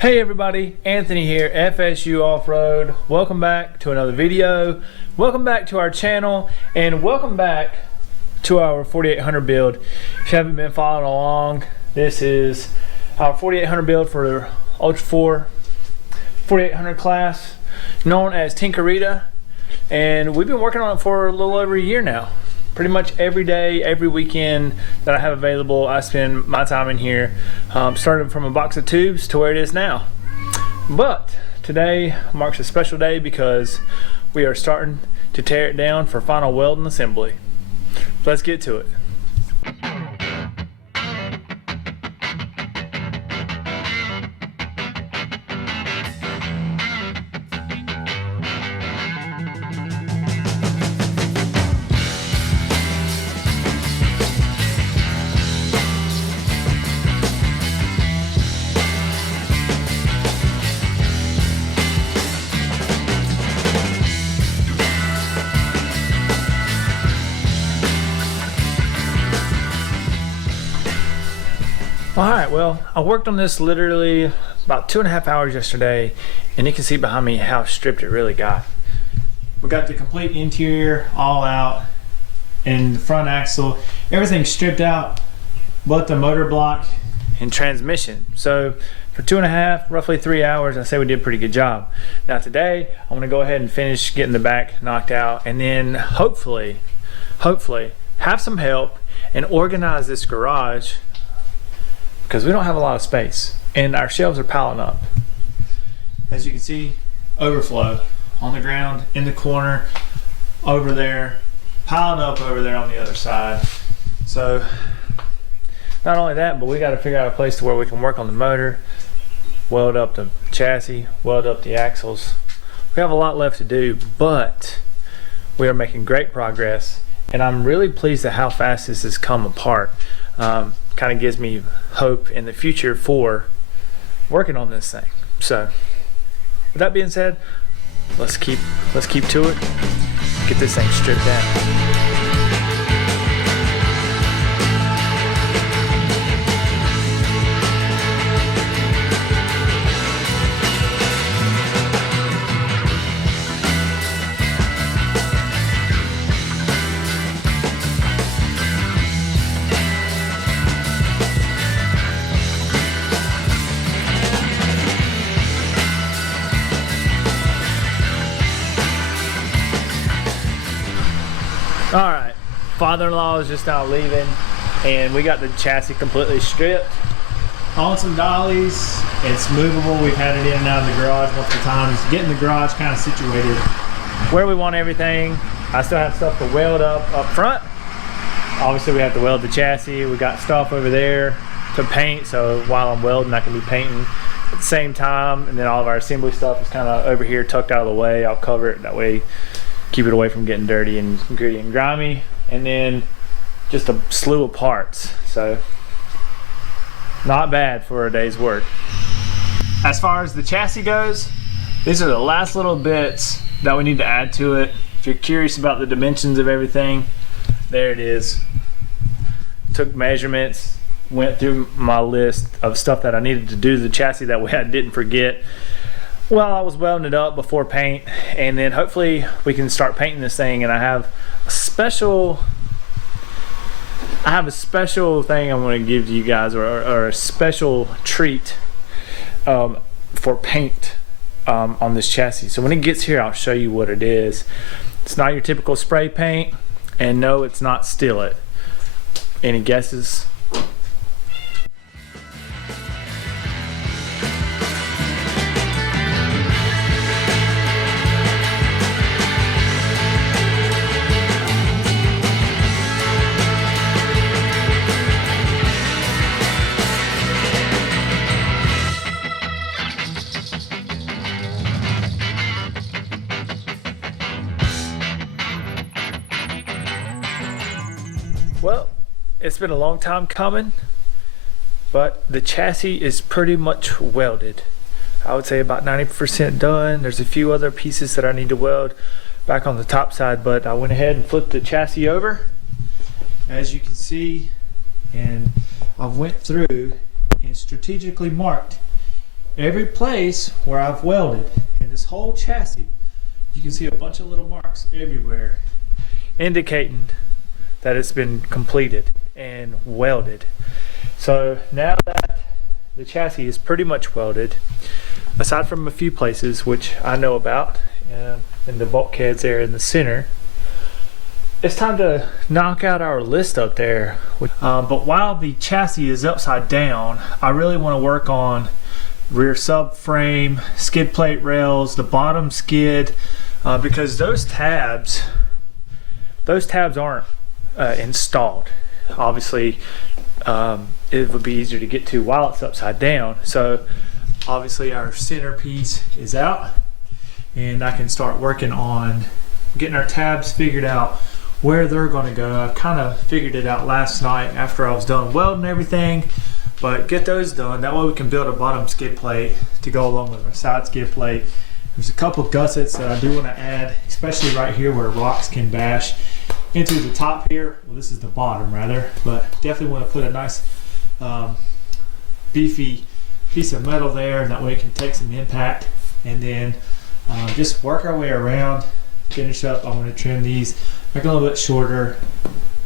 Hey everybody, Anthony here, FSU Off-Road. Welcome back to another video. Welcome back to our channel and welcome back to our 4800 build. If you haven't been following along, this is our 4800 build for Ultra 4 4800 class, known as Tinkerita, and we've been working on it for a little over a year now. Pretty much every day, every weekend that I have available, I spend my time in here, starting from a box of tubes to where it is now. But today marks a special day because we are starting to tear it down for final weld and assembly. Let's get to it. Alright, well, I worked on this literally about 2.5 hours yesterday, and you can see behind me how stripped it really got. We got the complete interior all out, and the front axle, everything stripped out, but the motor block and transmission. So for 2.5, roughly 3 hours, I say we did a pretty good job. Now today, I'm going to go ahead and finish getting the back knocked out, and then hopefully have some help and organize this garage, because we don't have a lot of space and our shelves are piling up. As you can see, overflow on the ground, in the corner, over there, piled up over there on the other side. So not only that, but we got to figure out a place to where we can work on the motor, weld up the chassis, weld up the axles. We have a lot left to do, but we are making great progress, and I'm really pleased at how fast this has come apart. Kind of gives me hope in the future for working on this thing. So with that being said, let's keep to it, get this thing stripped down. Alright, father-in-law is just now leaving, and we got the chassis completely stripped. On some dollies, it's movable. We've had it in and out of the garage multiple times. Getting the garage kind of situated where we want everything. I still have stuff to weld up front. Obviously we have to weld the chassis. We got stuff over there to paint, so while I'm welding I can be painting at the same time, and then all of our assembly stuff is kind of over here tucked out of the way. I'll cover it that way, keep it away from getting dirty and gritty and grimy, and then just a slew of parts. So not bad for a day's work. As far as the chassis goes, these are the last little bits that we need to add to it. If you're curious about the dimensions of everything, there it is. Took measurements, went through my list of stuff that I needed to do to the chassis that I didn't forget while I was welding it up before paint, and then hopefully we can start painting this thing. And I have a special thing I'm going to give to you guys, or a special treat for paint on this chassis. So when it gets here, I'll show you what it is. It's not your typical spray paint, and no, it's not Still-It. Any guesses? Well, it's been a long time coming, but the chassis is pretty much welded. I would say about 90% done. There's a few other pieces that I need to weld back on the top side, but I went ahead and flipped the chassis over, as you can see, and I went through and strategically marked every place where I've welded in this whole chassis, you can see a bunch of little marks everywhere, indicating that it's been completed and welded. So now that the chassis is pretty much welded, aside from a few places which I know about, in the bulkheads there in the center, it's time to knock out our list up there. But while the chassis is upside down, I really want to work on rear subframe, skid plate rails, the bottom skid, because those tabs aren't installed. Obviously, it would be easier to get to while it's upside down. So obviously our centerpiece is out, and I can start working on getting our tabs figured out where they're going to go. I kind of figured it out last night after I was done welding everything, but get those done. That way we can build a bottom skid plate to go along with our side skid plate. There's a couple gussets that I do want to add, especially right here where rocks can bash into the top here. Well, this is the bottom rather, but definitely want to put a nice beefy piece of metal there, and that way it can take some impact. And then just work our way around, finish up. I'm going to trim these, make a little bit shorter,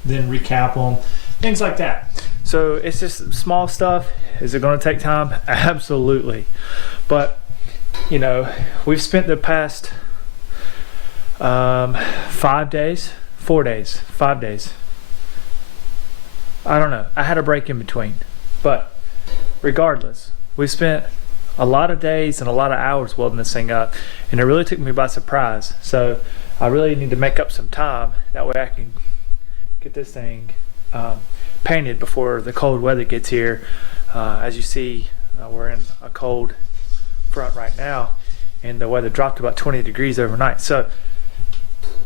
then recap them, things like that. So it's just small stuff. Is it going to take time? Absolutely. But you know, we've spent the past 5 days, 4 days, 5 days. I don't know. I had a break in between. But regardless, we spent a lot of days and a lot of hours welding this thing up, and it really took me by surprise. So I really need to make up some time. That way I can get this thing painted before the cold weather gets here. As you see, we're in a cold front right now, and the weather dropped about 20 degrees overnight. So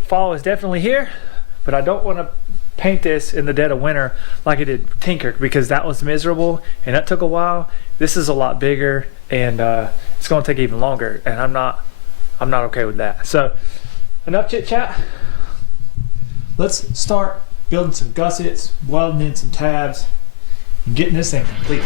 fall is definitely here, but I don't want to paint this in the dead of winter like I did Tinker, because that was miserable and that took a while. This is a lot bigger, and it's going to take even longer, and I'm not okay with that. So enough chit chat. Let's start building some gussets, welding in some tabs, and getting this thing complete.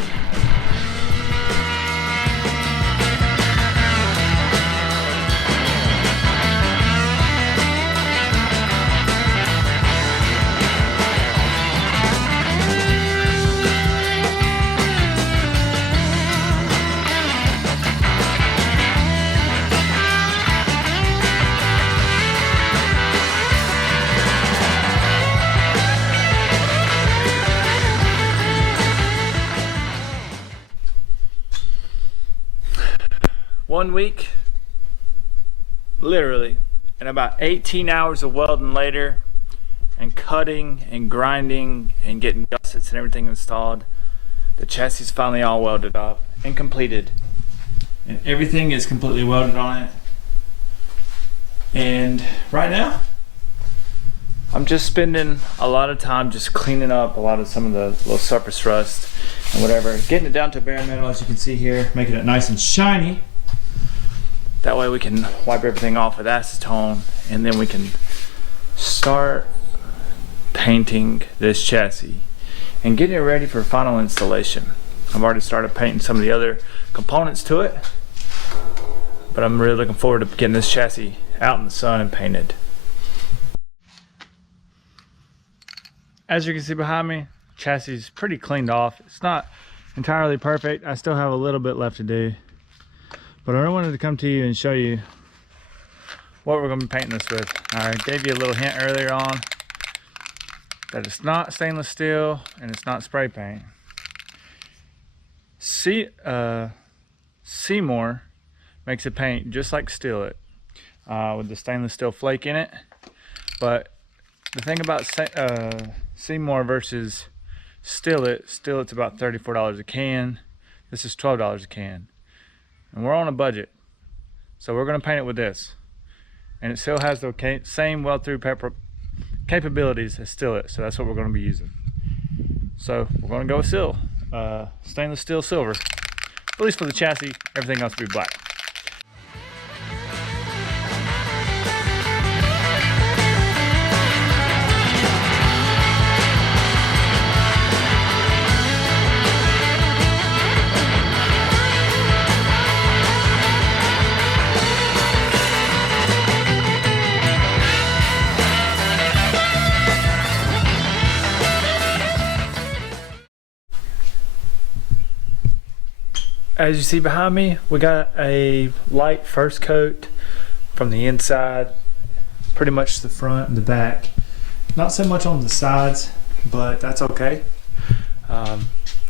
One week, literally, and about 18 hours of welding later, and cutting and grinding and getting gussets and everything installed, the chassis is finally all welded up and completed, and everything is completely welded on it. And right now I'm just spending a lot of time just cleaning up some of the little surface rust and whatever, getting it down to bare metal, as you can see here, making it nice and shiny. That way we can wipe everything off with acetone, and then we can start painting this chassis and getting it ready for final installation. I've already started painting some of the other components to it, but I'm really looking forward to getting this chassis out in the sun and painted. As you can see behind me, chassis is pretty cleaned off. It's not entirely perfect. I still have a little bit left to do. But I wanted to come to you and show you what we're going to be painting this with. I gave you a little hint earlier on that it's not stainless steel and it's not spray paint. Seymour makes a paint just like Still-It, with the stainless steel flake in it. But the thing about Seymour versus Still-It's about $34 a can. This is $12 a can. And we're on a budget, so we're going to paint it with this, and it still has the same weld-through capabilities as Still-It, so that's what we're going to be using. So we're going to go with stainless steel silver, at least for the chassis. Everything else will be black. as you see behind me, we got a light first coat from the inside, pretty much the front and the back. Not so much on the sides, but that's okay. I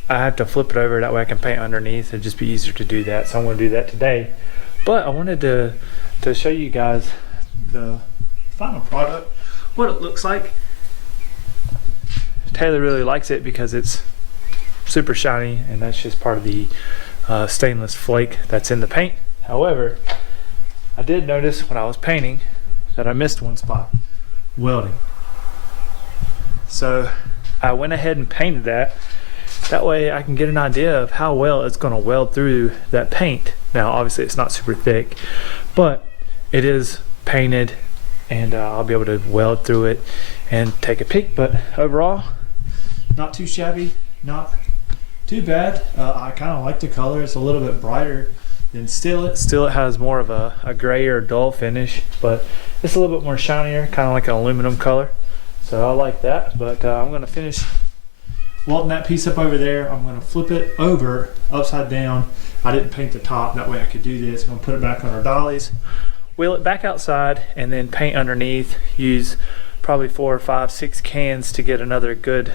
have to flip it over, that way I can paint underneath. It'd just be easier to do that, so I'm going to do that today. But I wanted to show you guys the final product, what it looks like. Taylor really likes it because it's super shiny, and that's just part of the stainless flake that's in the paint. However, I did notice when I was painting that I missed one spot: welding. So I went ahead and painted that. That way I can get an idea of how well it's going to weld through that paint. Now obviously it's not super thick, but it is painted, and I'll be able to weld through it and take a peek. But overall, not too shabby, not too bad. I kind of like the color. It's a little bit brighter than Still It has more of a gray or dull finish, but it's a little bit more shinier, kind of like an aluminum color. So I like that. But I'm going to finish welding that piece up over there. I'm going to flip it over upside down. I didn't paint the top, that way I could do this. I'm going to put it back on our dollies, wheel it back outside, and then paint underneath. Use probably 4 or 5, 6 cans to get another good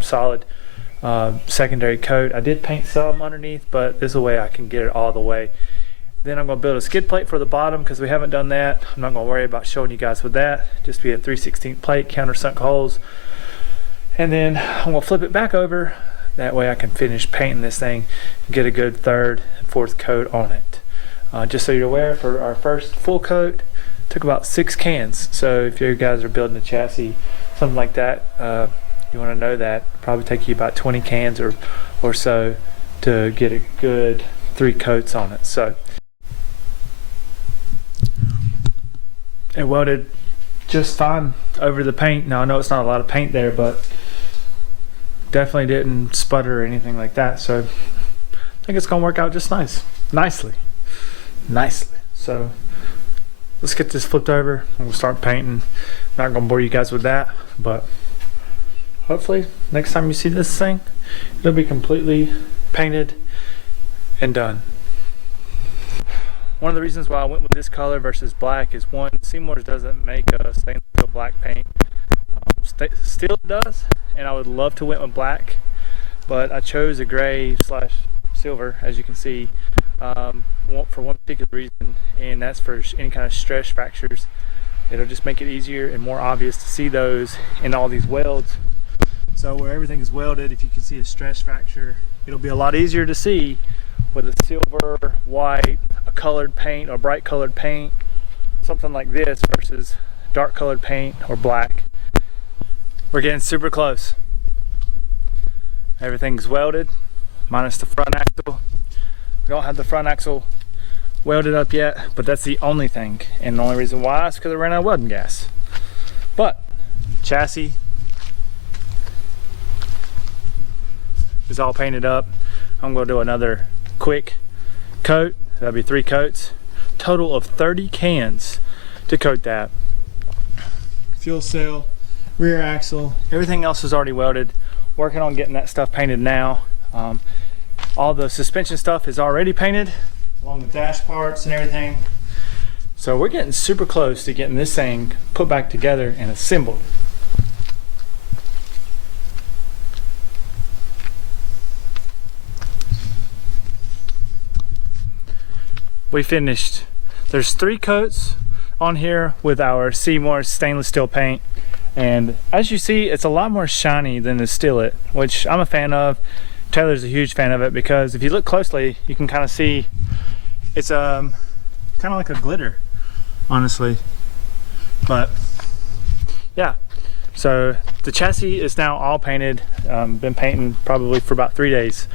solid secondary coat. I did paint some underneath, but this is a way I can get it all the way. Then I'm going to build a skid plate for the bottom because we haven't done that. I'm not going to worry about showing you guys with that. Just be a 3/16 plate, countersunk holes. And then I'm going to flip it back over. That way I can finish painting this thing and get a good 3rd and 4th coat on it. Just so you're aware, for our first full coat, took about 6 cans. So if you guys are building a chassis, something like that, you want to know that probably take you about 20 cans or so to get a good 3 coats on it. So it welded just fine over the paint. Now I know it's not a lot of paint there, but definitely didn't sputter or anything like that. So I think it's gonna work out just nicely. So let's get this flipped over and we'll start painting. Not gonna bore you guys with that, but hopefully next time you see this thing, it'll be completely painted and done. One of the reasons why I went with this color versus black is, one, Seymour's doesn't make a stainless steel black paint. Still does, and I would love to went with black, but I chose a gray / silver, as you can see, for one particular reason, and that's for any kind of stress fractures. It'll just make it easier and more obvious to see those in all these welds. So where everything is welded, if you can see a stress fracture, it'll be a lot easier to see with a silver, white, a colored paint or bright colored paint, something like this, versus dark colored paint or black. We're getting super close. Everything's welded, minus the front axle. We don't have the front axle welded up yet, but that's the only thing. And the only reason why is because I ran out of welding gas. But chassis is all painted up. I'm going to do another quick coat. That'll be 3 coats. Total of 30 cans to coat that. Fuel cell, rear axle, everything else is already welded. Working on getting that stuff painted now. All the suspension stuff is already painted, along with dash parts and everything. So we're getting super close to getting this thing put back together and assembled. We finished. There's 3 coats on here with our Seymour stainless steel paint, and as you see, it's a lot more shiny than the Still-It, which I'm a fan of. Taylor's a huge fan of it because if you look closely, you can kind of see it's kind of like a glitter, honestly. But yeah, so the chassis is now all painted. Been painting probably for about 3 days,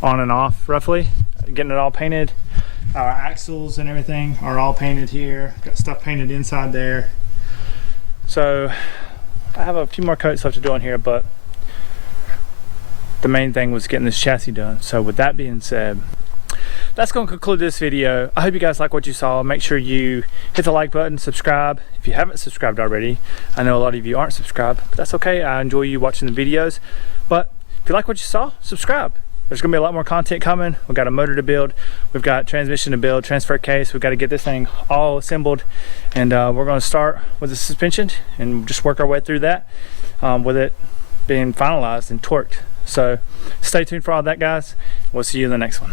on and off roughly, getting it all painted. Our axles and everything are all painted here. Got stuff painted inside there. So I have a few more coats left to do on here, but the main thing was getting this chassis done. So with that being said, that's going to conclude this video. I hope you guys like what you saw. Make sure you hit the like button, subscribe if you haven't subscribed already. I know a lot of you aren't subscribed, but that's okay. I enjoy you watching the videos. But if you like what you saw, subscribe. there's gonna be a lot more content coming. We've got a motor to build, we've got transmission to build, transfer case. We've got to get this thing all assembled, and we're gonna start with the suspension and just work our way through that with it being finalized and torqued. So stay tuned for all that, guys. We'll see you in the next one.